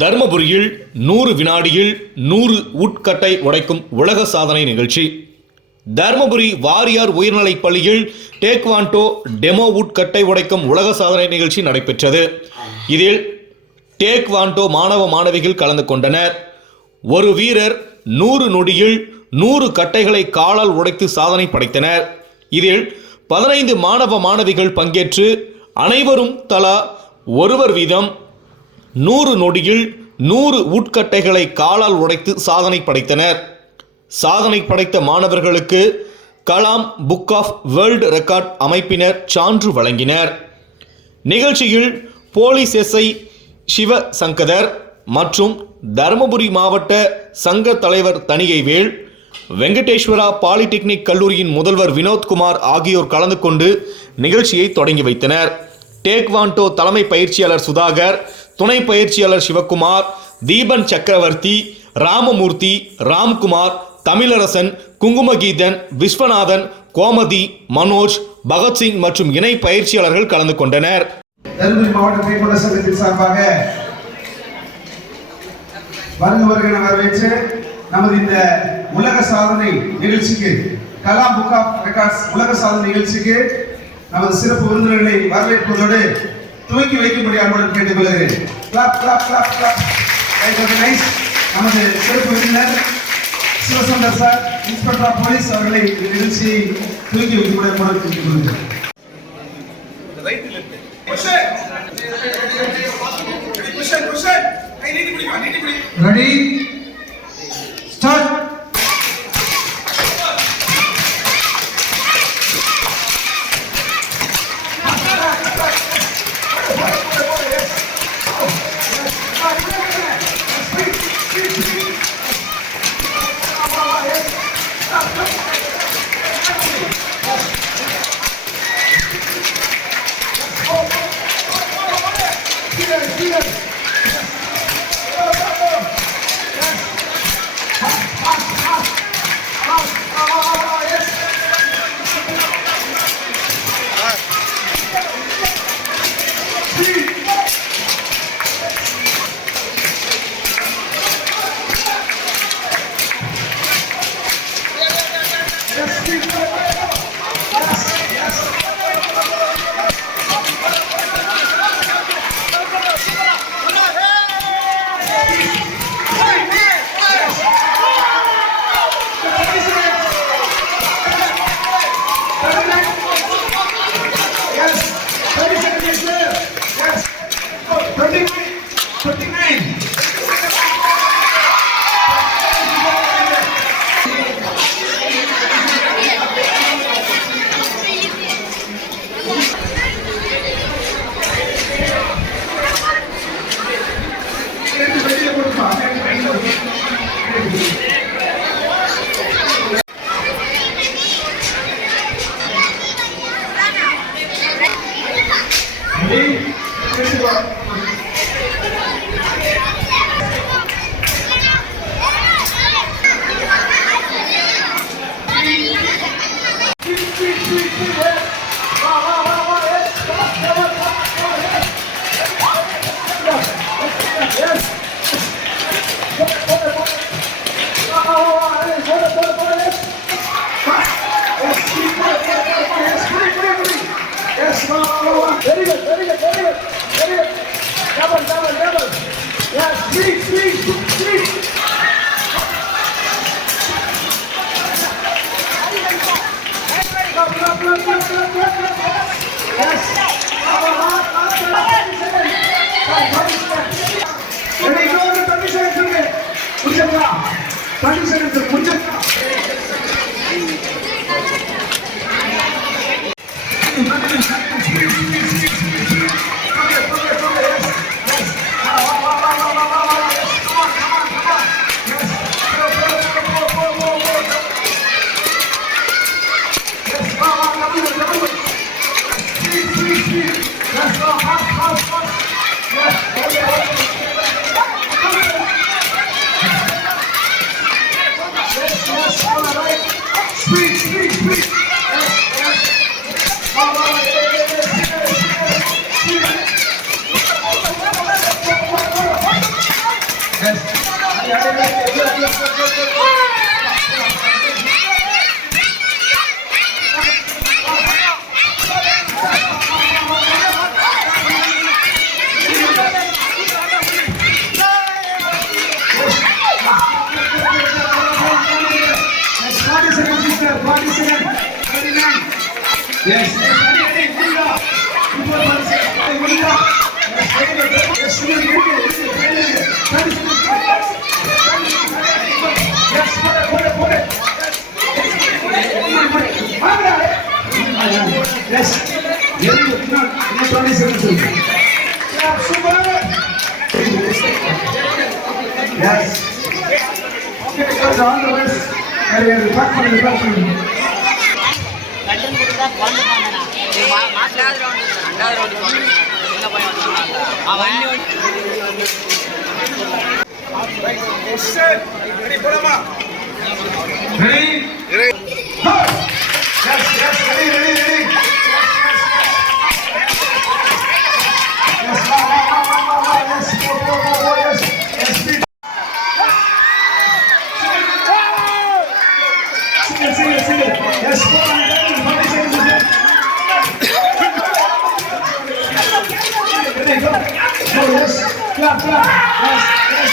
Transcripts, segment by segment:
தர்மபுரியில் 100 வினாடியில் 100 உட்கட்டை உடைக்கும் உலக சாதனை நிகழ்ச்சி. தர்மபுரி வாரியார் உயர்நிலைப் பள்ளியில் டேக்வாண்டோ டெமோ உட்கட்டை உடைக்கும் உலக சாதனை நிகழ்ச்சி நடைபெற்றது. இதில் டேக்வாண்டோ மாணவ மாணவிகள் கலந்து கொண்டனர். ஒரு வீரர் 100 நொடியில் 100 கட்டைகளை காலால் உடைத்து சாதனை படைத்தனர். இதில் 15 மாணவ மாணவிகள் பங்கேற்று அனைவரும் தலா ஒருவர் வீதம் 100 நொடியில் 100 உட்கட்டைகளை காலால் உடைத்து சாதனை படைத்தனர். சாதனை படைத்த மாணவர்களுக்கு Kalam book of world record அமைப்பினர் சான்று வழங்கினர். நிகழ்ச்சியில் போலீஸ் எஸ்ஐ சிவசங்கதர் மற்றும் தருமபுரி மாவட்ட சங்க தலைவர் தணிகைவேல், வெங்கடேஸ்வரா பாலிடெக்னிக் கல்லூரியின் முதல்வர் வினோத்குமார் ஆகியோர் கலந்து கொண்டு நிகழ்ச்சியை தொடங்கி வைத்தனர். டேக்வாண்டோ தலைமை பயிற்சியாளர் சுதாகர், துணை பயிற்சியாளர் சிவகுமார், தீபன் சக்கரவர்த்தி, ராமமூர்த்தி, ராம்குமார், தமிழரசன், குங்குமகீதன், விஸ்வநாதன், கோமதி, மனோஜ், பகத்சிங் மற்றும் இணை பயிற்சியாளர்கள் கலந்து கொண்டனர். தருமபுரி மாவட்ட கைப்பட சங்கத்தின் சார்பாக வருகிற வரவேற்று நமது இந்த உலக சாதனை நிகழ்ச்சிக்கு, கலாம் புக் ஆஃப் ரெக்கார்ட்ஸ் உலக சாதனை நிகழ்ச்சிக்கு நமது சிறப்பு விருந்தினர்களை வரவேற்பதோடு துவக்கி வைக்கும்படி அன்புடன் கேட்டுக்கொள்கிறேன். நமது சிறப்பு விருந்தினர் Sivashankar sir, inspector of police அவர்களை இந்த நிகழ்ச்சியை துவக்கி வைக்கும்படி அன்புடன் கேட்டுக்கொள்கிறேன். Ready? Start. Very good. Double. Yes, three. Yes. Ready, go to 20 seconds. 20 seconds. Yes. Yes. Yes. Yes. Okay, because all the best. Back for the back. கட்டன் கொடுத்தா குழந்தை போனா மாட்டாவது ரவுண்டு ரெண்டாவது ரவுண்டு போகணும் எங்கே போய் வந்தாங்க அவன் Clap, clap. Yes, yes.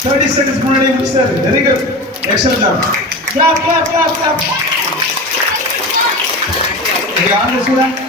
Thirty seconds more, Mr. Very good. Excellent job. Clap, clap, clap, clap. Okay, on the student.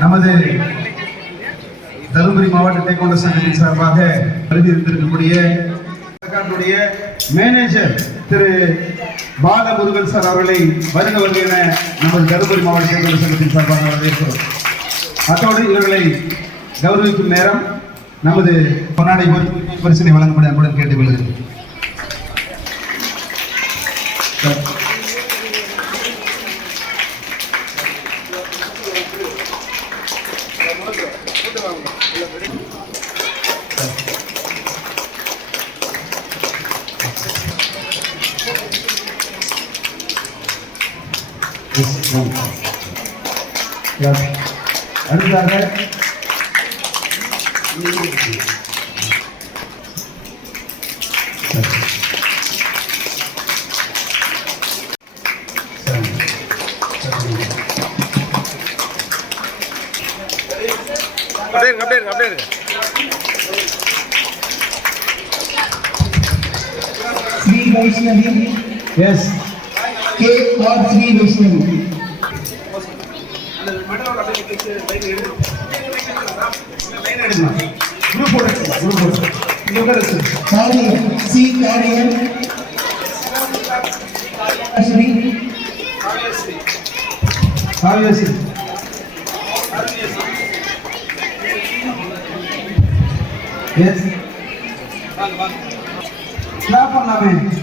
நமது தருமபுரி மாவட்ட டேக்வாண்டோ சங்கத்தின் சார்பாக வருகை இருந்திருக்கக்கூடிய மேனேஜர் திரு பாலமுருகன் சார் அவர்களை வருக வருக என நமது தருமபுரி மாவட்ட டேக்வாண்டோ சங்கத்தின் சார்பாக வரவேற்கிறோம். அத்தோடு இவர்களை கௌரவிக்கும் நேரம் நமது பொன்னாடை பரிசனை வழங்கப்பட அன்புடன் கேட்டுக்கொள்கிறேன். அடுத்ததாக அப்படியே Sri Vaishnavi. Yes. K or Sri Vaishnavi. Carrier. C. Carrier. Sri. Yes. Clap on the way.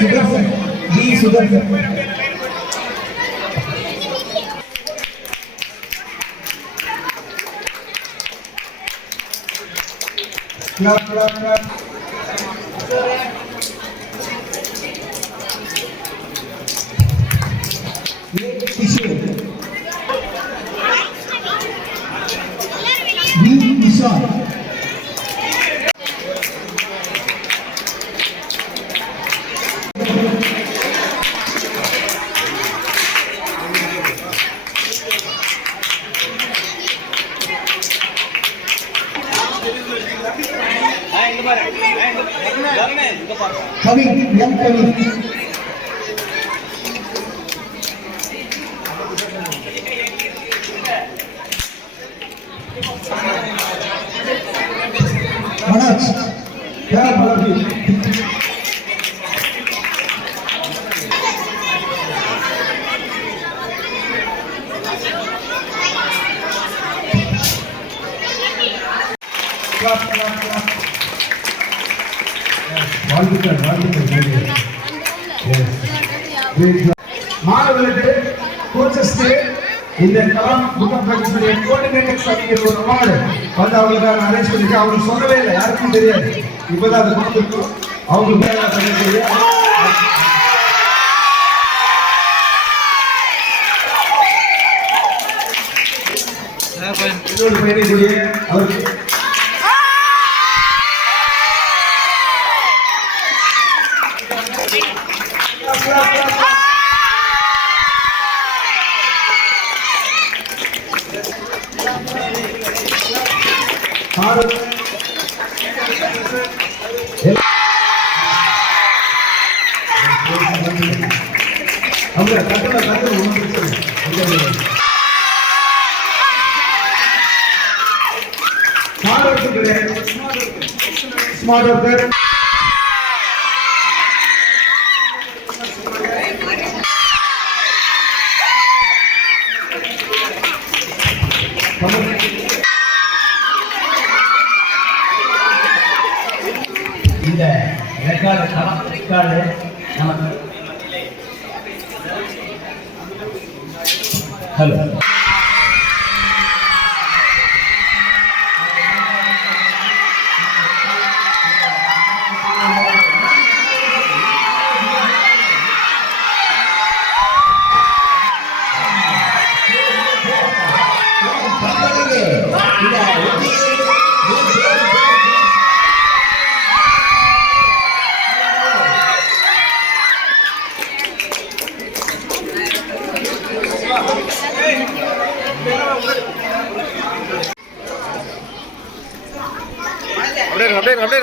Sudarshan. D. Sudarshan. Clap, clap, clap. Kishore. B. Nishan. Kavin. M. Kavin. Manoj. Clap, Balaji. Clap, clap, clap. Yes. Wonderful, wonderful. Yes. மாணவர்களுக்கு கோச்சஸ்க்கு இந்த Kalam book of records coordinators அப்படிங்கிற ஒரு award வந்து அவங்களுக்காக arrange பண்ணிட்டு அவங்க சொல்லவே இல்லை, யாருக்கும் தெரியாது. இப்பதான் அது கொடுத்துருக்கோம். அவங்களுக்கு இன்னொரு பையனுடைய அவருக்கு ஸ்மார்ட் ஒர்க்கர் இந்த ரெக்கார்டு நமக்கு ஹலோ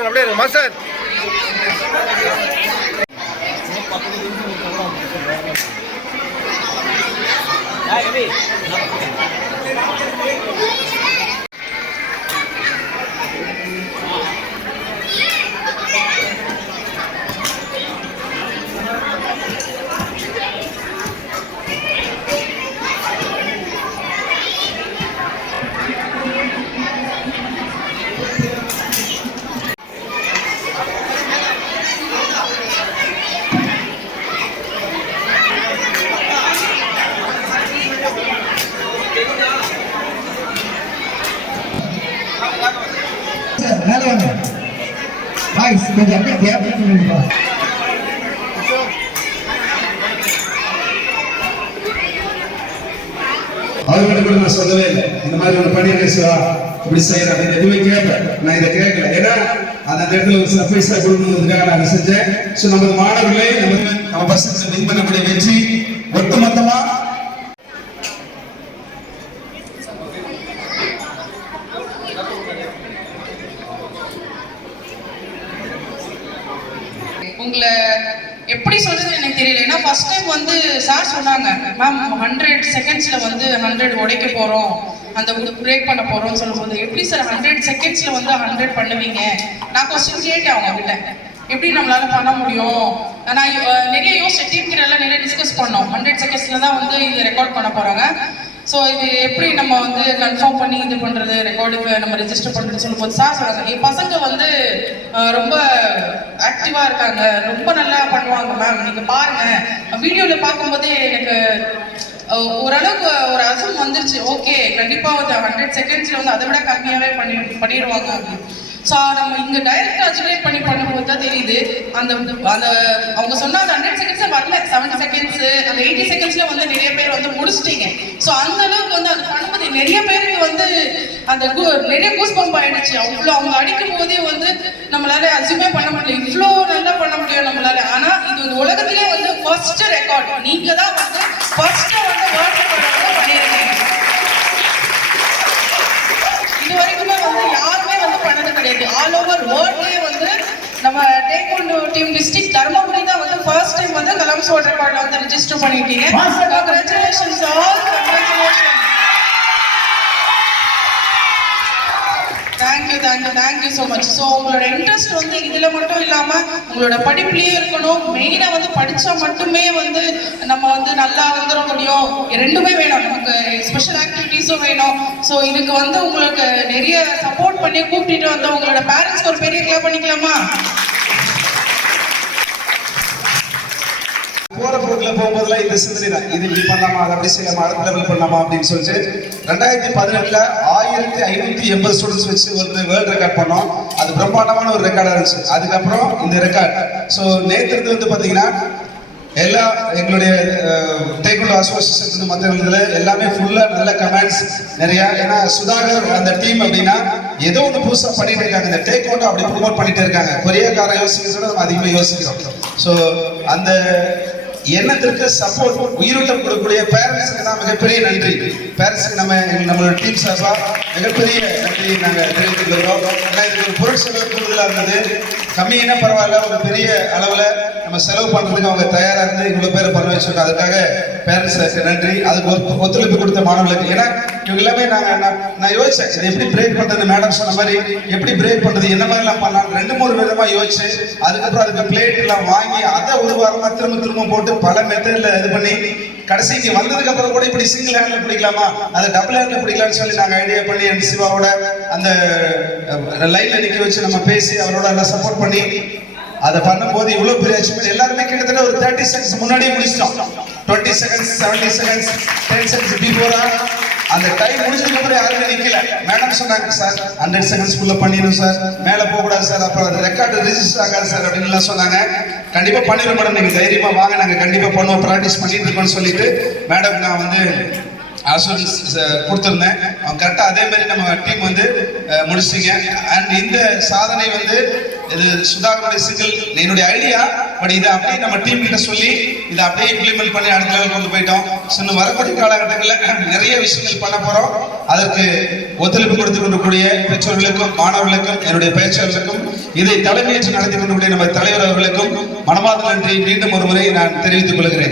அப்படியே மாஸ்டர் மேல வாங்க பாய்ஸ், கொஞ்சம் அப்படியே கேப் பண்ணுங்க. அவர்களுக்கு நான் சொல்லவே இல்லை, இந்த மாதிரி ஒரு பணியை சிவா இப்படி செய்யறேன் அப்படின்னு எதுவுமே கேட்பேன். நான் இதை கேட்கல, ஏன்னா அந்த இடத்துல ஒரு சர்ப்ரைஸா கொடுக்கணுன்றதுக்காக நான் அதை செஞ்சேன். ஸோ நமது மாணவர்களே, நம்ம பசங்க வின் பண்ணக்கூடிய வெற்றி ஒட்டுமொத்தமா உங்களை எப்படி சொல்றது எனக்கு தெரியல. ஏன்னா ஃபர்ஸ்ட் டைம் வந்து சார் சொன்னாங்க, மேம் 100 செகண்ட்ஸ்ல வந்து 100 உடைக்க போறோம், அந்த பிரேக் பண்ண போறோம்னு சொல்லும்போது, எப்படி சார் 100 செகண்ட்ஸ்ல வந்து 100 பண்ணுவீங்க? நான் கொஸ்டின் கேட்டேன் அவங்க கிட்ட, எப்படி நம்மளால பண்ண முடியும்? நான் நிறைய யோசிச்சேன், டீம் கிட்ட எல்லாம் நிறைய டிஸ்கஸ் பண்ணோம். 100 செகண்ட்ஸ்ல தான் வந்து இது ரெக்கார்ட் பண்ண போறாங்க. ஸோ இது எப்படி நம்ம வந்து கன்ஃபார்ம் பண்ணி இது பண்ணுறது, ரெக்கார்டுக்கு நம்ம ரெஜிஸ்டர் பண்ணுறதுன்னு சொல்லும்போது சார் சொல்கிறாங்க, என் பசங்க வந்து ரொம்ப ஆக்டிவாக இருக்காங்க, ரொம்ப நல்லா பண்ணுவாங்க மேம், நீங்கள் பாருங்கள். வீடியோவில் பார்க்கும்போதே எனக்கு ஓரளவுக்கு ஒரு அசம் வந்துருச்சு. ஓகே, கண்டிப்பாக வந்து 100 செகண்ட்ஸில் வந்து அதை விட கம்மியாகவே பண்ணிடுவாங்க அப்படின்னு. ஸோ நம்ம இங்கே டைரக்ட் அஜுலேட் பண்ணி பண்ணும்போது தான் தெரியுது, அந்த அவங்க சொன்ன அந்த 100 செகண்ட்ஸே வரல, 70 செகண்ட்ஸு அந்த 80 செகண்ட்ஸ்ல வந்து நிறைய பேர் வந்து முடிச்சிட்டீங்க. ஸோ அந்த அளவுக்கு வந்து அது பண்ணும்போது நிறைய பேருக்கு வந்து அந்த நிறைய கூஸ் பம்ப் ஆயிடுச்சு. அவ்வளோ அவங்க அடிக்கும் போதே வந்து நம்மளால அசியூமே பண்ண முடியல, இவ்வளோ நல்லா பண்ண முடியும் நம்மளால. ஆனால் இது உலகத்திலே வந்து ஃபர்ஸ்ட் ரெக்கார்ட், நீங்க தான் வந்து ஃபர்ஸ்ட் வந்து வேர்ல்ட் ரெக்கார்ட் பண்ணியிருக்கீங்க. இது வரைக்குமே வந்து யாருமே வந்து பண்ணது கிடையாது. ஆல் ஓவர் வேர்ல்ட்லயே வந்து நம்ம டேக்வாண்டோ டீம் டிஸ்ட்ரிக்ட் தர்மபுரி தான் வந்து ஃபர்ஸ்ட் டைம் வந்து கலம்ஸ் வேர்ல்ட் ரெக்கார்ட்ல வந்து ரெஜிஸ்டர் பண்ணிட்டீங்க. Congratulations all, congratulation. Thank you so much. So உங்களோட இன்ட்ரெஸ்ட் வந்து இதில் மட்டும் இல்லாமல் உங்களோட படிப்புலேயே இருக்கணும். மெயினாக வந்து படித்தா மட்டுமே வந்து நம்ம வந்து நல்லா வந்துட முடியும். ரெண்டுமே வேணும், நமக்கு ஸ்பெஷல் ஆக்டிவிட்டீஸும் வேணும். ஸோ இதுக்கு வந்து உங்களுக்கு நிறைய சப்போர்ட் பண்ணி கூப்பிட்டு வந்து உங்களோட பேரண்ட்ஸ்க்கு ஒரு பெரிய கிளாப் பண்ணிக்கலாமா? போற போக்குல லெவல் போகும்போதெல்லாம் இந்த சிந்தனை தான், இது இப்படி பண்ணலாமா, அதை அப்படி செய்யலாமா, அடுத்த லெவல் பண்ணலாமா அப்படின்னு சொல்லிட்டு 2018 1580 ஸ்டூடெண்ட்ஸ் வச்சு ஒரு வேர்ல்ட் ரெக்கார்ட் பண்ணோம். அது பிரம்மாண்டமான ஒரு ரெக்கார்டாக இருந்துச்சு. அதுக்கப்புறம் இந்த ரெக்கார்ட். ஸோ நேற்று வந்து பார்த்தீங்கன்னா எல்லா எங்களுடைய டேக்வாண்டோ அசோசியேஷன் மற்ற எல்லாமே ஃபுல்லா நல்ல கமெண்ட்ஸ் நிறைய. ஏன்னா சுதாகர் அந்த டீம் அப்படின்னா ஏதோ ஒன்று புதுசாக பண்ணிட்டு இருக்காங்க. இந்த டேக்வாண்டோ அப்படி ப்ரொமோட் பண்ணிட்டு இருக்காங்க. கொரியாக்கார யோசிக்கிறத நம்ம அதிகமாக யோசிக்கிறோம். ஸோ அந்த எண்ணத்திற்கு சப்போர்ட் உயிரோட்டம் கொடுக்கக்கூடிய பேரண்ட்ஸுக்கு தான் மிகப்பெரிய நன்றி. பேரண்ட்ஸுக்கு நம்மளோட டீம் சார்பாக மிகப்பெரிய நன்றி நாங்கள் தெரிவித்துக் கொள்கிறோம். ஏன்னா இதுக்கு ஒரு பொருள் செலவு கூடுதலாக இருந்தது. கம்மியான பரவாயில்ல, ஒரு பெரிய அளவில் நம்ம செலவு பண்ணுறதுக்கு அவங்க தயாராக இருந்து இவ்வளோ பேர் பண்ண வச்சிருக்கோம். அதுக்காக பேரண்ட்ஸுக்கு நன்றி. அதுக்கு ஒத்துழைப்பு கொடுத்த மாணவர்களுக்கு. ஏன்னா இவங்க எல்லாமே நான் யோசிச்சேன், இதை எப்படி பிரேக் பண்ணுறது. மேடம் சொன்ன மாதிரி எப்படி பிரேக் பண்ணுறது, என்ன மாதிரிலாம் பண்ணலாம் 2-3 விதமாக யோசிச்சு அதுக்கப்புறம் அதுக்கு பிளேட் எல்லாம் வாங்கி அதை ஒரு வாரமாக திரும்ப போட்டு பல மெத்தட்ல இது பண்ணி கடைசிக்கு வந்ததுக்கு அப்புறம் கூட இப்படி சிங்கிள் ஹேண்ட்ல பிடிக்கலாமா, அதை டபுள் ஹேண்ட்ல பிடிக்கலாம்னு சொல்லி நாங்க ஐடியா பண்ணி என் சிவாவோட அந்த லைன்ல நிக்க வச்சு நம்ம பேசி அவரோட எல்லாம் சப்போர்ட் பண்ணி அதை பண்ணும்போது இவ்வளவு பெரிய அச்சீவ்மெண்ட். எல்லாருமே கிட்டத்தட்ட ஒரு 30 செகண்ட்ஸ் முன்னாடியே முடிச்சிட்டோம். 20 செகண்ட்ஸ் 70 செகண்ட்ஸ் 10 செகண்ட்ஸ் பிஃபோரா அந்த டைம் முடிஞ்சதுக்கு அப்புறம் யாருமே நிக்கல. மேடம் சொன்னாங்க, சார் 100 செகண்ட்ஸ்க்குள்ள பண்ணிடணும் சார், மேல போக கூடாது சார், அப்புறம் அது ரெக்கார்டு ரிஜிஸ்டர் ஆகாது சார் அப்படின்னு சொன்னாங்க. கண்டிப்பா பண்ணிடுவோம் மேடம், நீங்க தைரியமா வாங்க, நாங்க கண்டிப்பா பண்ணுவோம், ப்ராக்டிஸ் பண்ணிட்டு இருக்கோம்னு சொல்லிட்டு மேடம் நான் வந்து அசூரன்ஸ் கொடுத்துருந்தேன். அவங்க கரெக்டாக அதே மாதிரி நம்ம டீம் வந்து முடிச்சிங்க. அண்ட் இந்த சாதனை வந்து இது சுதாகருடைய சிங்கிள் என்னுடைய ஐடியா. பட் இதை அப்படியே நம்ம டீம் கிட்ட சொல்லி இதை அப்படியே இம்ப்ளிமெண்ட் பண்ணி அடுத்த லெவல் கொண்டு போயிட்டோம். இன்னும் வரக்கூடிய காலகட்டங்களில் நிறைய விஷயங்கள் பண்ண போறோம். அதற்கு ஒத்துழைப்பு கொடுத்து கொண்டிருக்கூடிய பெற்றோர்களுக்கும் மாணவர்களுக்கும் என்னுடைய பயிற்சியாளர்களுக்கும் இதை தலைமையேற்று நடத்தி கொண்டிருக்கூடிய நம்ம தலைவர் அவர்களுக்கும் மனமார்ந்த நன்றி மீண்டும் ஒரு முறை நான் தெரிவித்துக் கொள்கிறேன்.